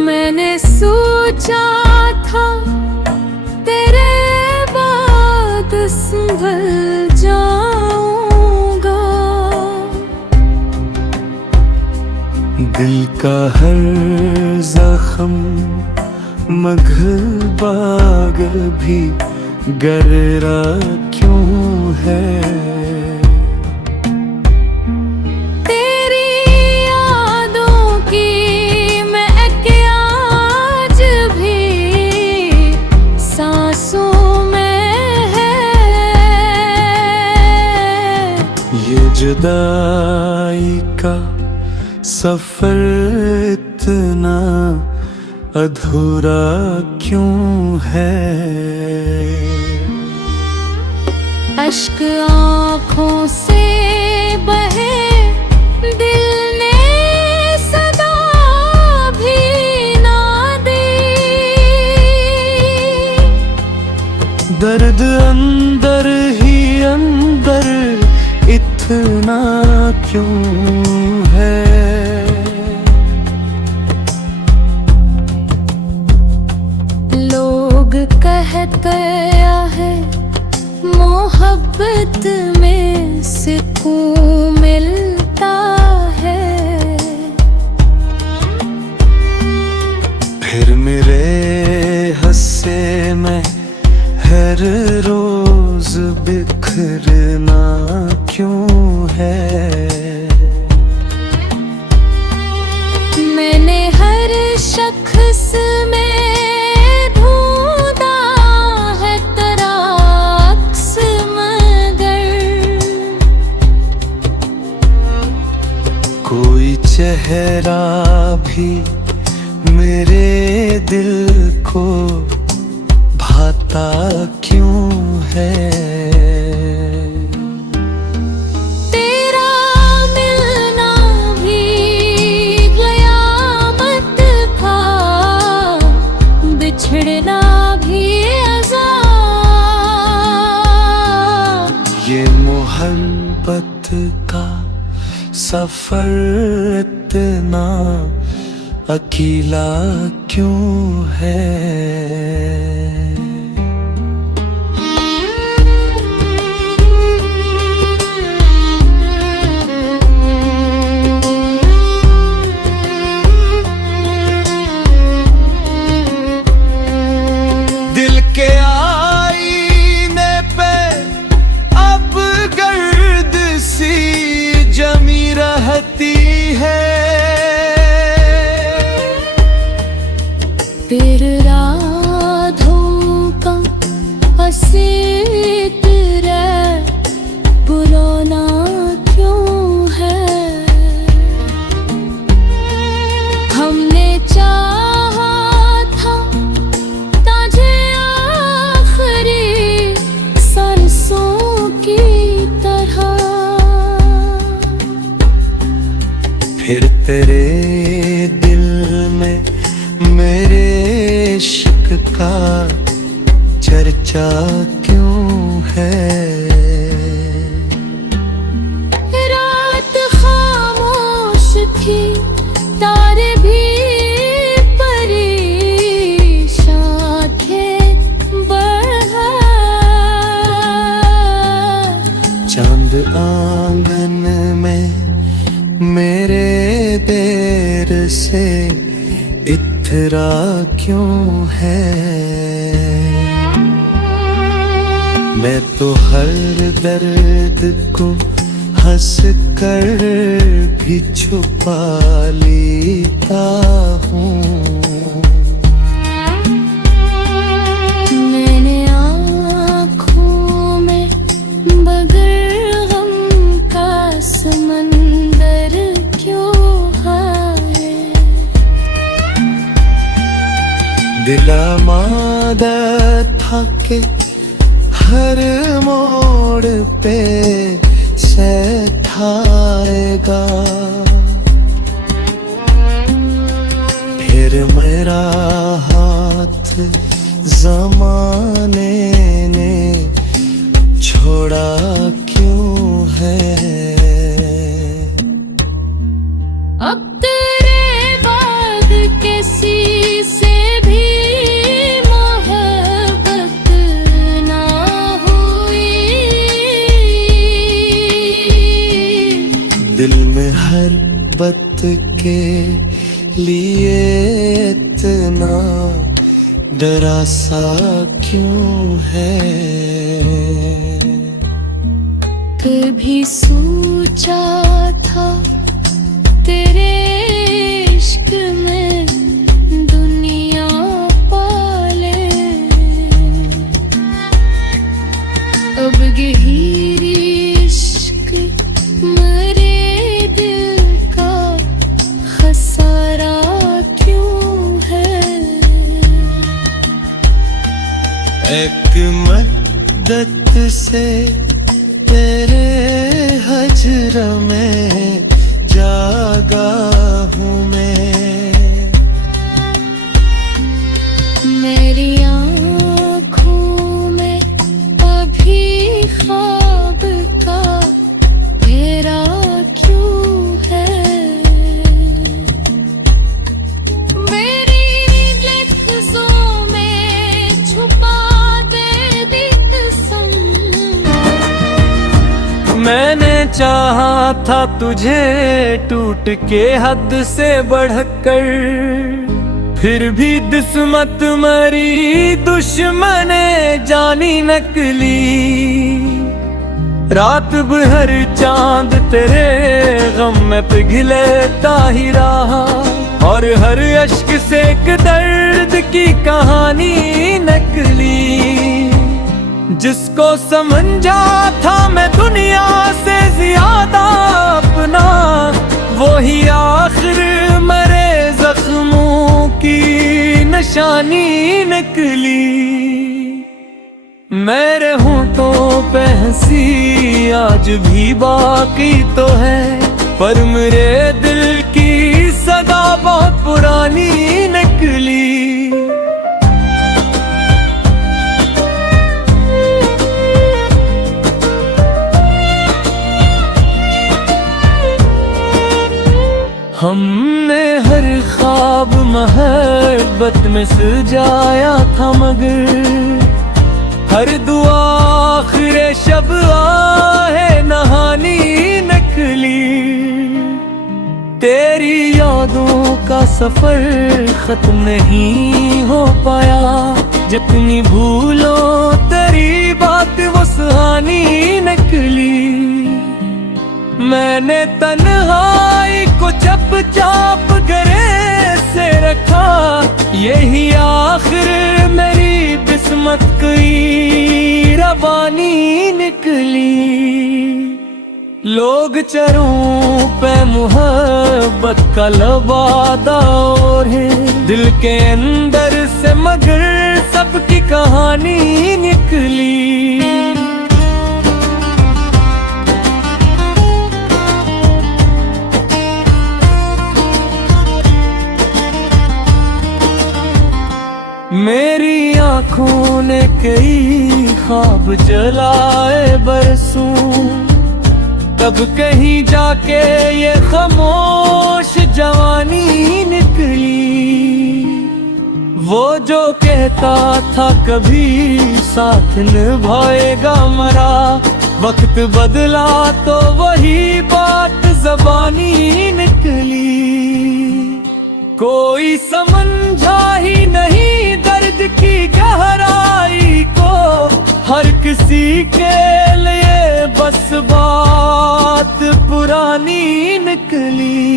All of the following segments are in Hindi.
मैंने सोचा था तेरे बाद संभल जाऊंगा। दिल का हर जख्म मघबाग भी गहरा क्यों है। जुदाई का सफर इतना अधूरा क्यों है। अश्क आँखों से बहे, दिल ने सदा भी ना दी। दर्द अंदर ही अंदर इतना क्यों है। लोग कहते हैं मोहब्बत में सुकून मिलता है। फिर मेरे हंसे में हर रोज बिखरना क्यों है। मैंने हर शख्स में ढूंढा है तेरा अक्स, मगर कोई चेहरा भी मेरे दिल को भाता क्यों है। बिछड़ना भी अज़ाब। ये मोहब्बत का सफर इतना अकेला क्यों है। दिल के आईने पे अब गर्द सी जमी रहती है। फिर रातों का हसीत रे बुलाना क्यों है। हमने चाहा था ताजे आखिरी सरसों की तरह। फिर तेरे दिल में मेरे इश्क का चर्चा क्यों है। रात खामोश थी, तारे भी परेशान थे बरहर। चांद आंगन में मेरे देर से इतरा क्यों है। मैं तो हर दर्द को हंस कर भी छुपा लेता हूँ। मैंने आँखों में बगैर गम का समंदर क्यों है। दिला मादा था कि हर मोड़ पे सहठाएगा। फिर मेरा हाथ जमाने ने छोड़ा क्यों है। मोहब्बत के लिए इतना डरा सा क्यों है। कभी सोचा था तेरे इश्क में दुनिया पाले, अब गहरी इश्क मरे दिल का खसारा क्यों है। एक मद्दत से तेरे हजर में जागा हूँ मैं। मेरी आँखों में अभी ख्वाब का घेरा क्यों है। मेरी लफ्ज़ों में छुपा दे दी कसम। मैंने चाहा था तुझे टूट के हद से बढ़कर, फिर भी किस्मत मरी दुश्मने जानी नकली। रात भर चांद तेरे गम में पिघलता ही रहा, और हर अश्क से एक दर्द की कहानी नकली। जिसको समझा था मैं दुनिया से ज्यादा अपना, वही आखिर मरे जख्मों की निशानी निकली। मेरे होंठों पे हंसी आज भी बाकी तो है, पर मेरे दिल की सदा बहुत पुरानी निकली। हमने हर ख्वाब मोहब्बत में सजाया था, मगर हर दुआ आखिरे शब आहे नहानी नकली। तेरी यादों का सफर खत्म नहीं हो पाया, जितनी भूलो तेरी बात वो सुहानी नकली। मैंने तन्हाई को चुपचाप गले से रखा, यही आखिर मेरी किस्मत की रवानी निकली। लोग चरों पे मोहब्बत का लबादा और है दिल के अंदर से, मगर सबकी कहानी निकली। मेरी आँखों ने कई ख्वाब जलाए बरसों, तब कहीं जाके ये खामोश जवानी निकली। वो जो कहता था कभी साथ निभाएगा मरा, वक्त बदला तो वही बात ज़बानी निकली। कोई समझा ही नहीं दर्द की गहराई को, हर किसी के लिए बस बात पुरानी निकली।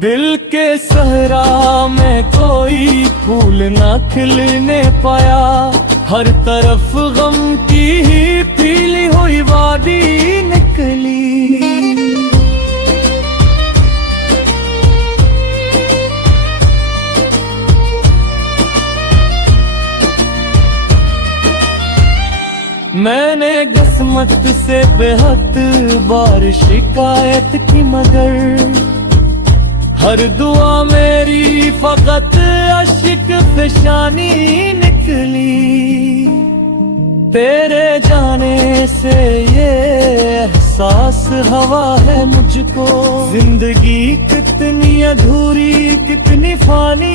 दिल के सहरा में कोई फूल ना खिलने पाया, हर तरफ गम की ही पीली हुई वादी निकली। मैंने किस्मत से बेहद बार शिकायत की, मगर हर दुआ मेरी फकत अश्क फिशानी निकली। तेरे जाने से ये एहसास हवा है मुझको, जिंदगी कितनी अधूरी कितनी फानी